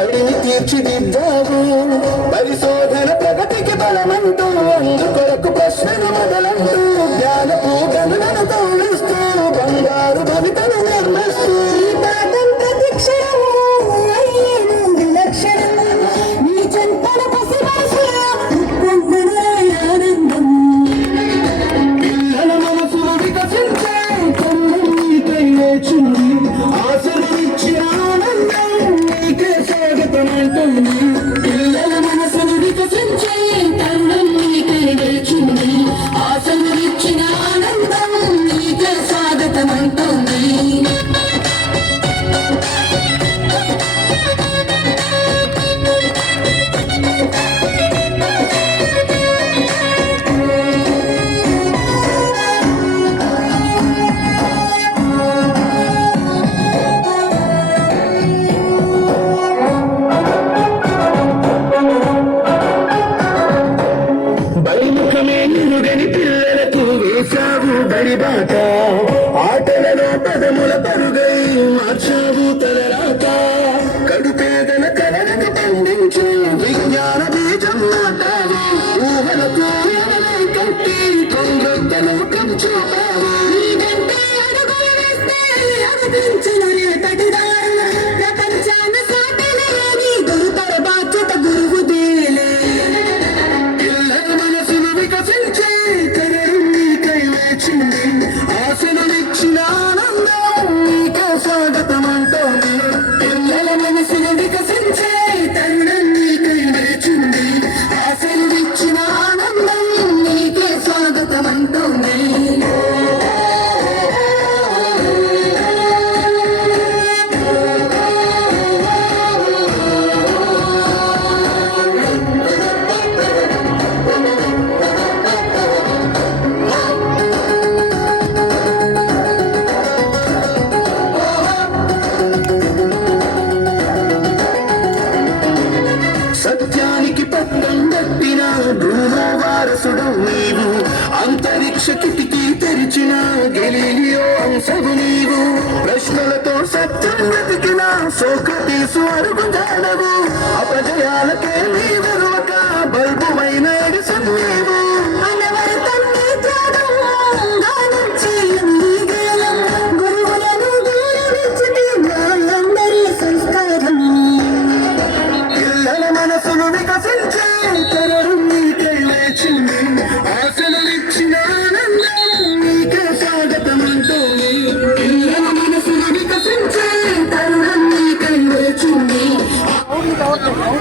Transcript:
బలిని తీర్చిదిద్దావు. పరిశోధన ప్రగతికి బలమంటూ అందుకొరకు ప్రశ్నలు మొదలంటూ బలిముఖమే నిన్ను గని పిల్లలకు వేశావు బడిబాట ఆట పదముల పరుగై మార్చా వారసుడు నీవు. అంతరిక్ష కిటికీ తెరిచిన గెలీలియో అంశవు నీవు. ప్రశ్నలతో సత్యం వెతికిన సోక్రటీసు అరుగు జానవు అపజయాలకే నీవెరువక బల్బుమైన ఎడిసను నీవు. మనసును వికసించ Oh,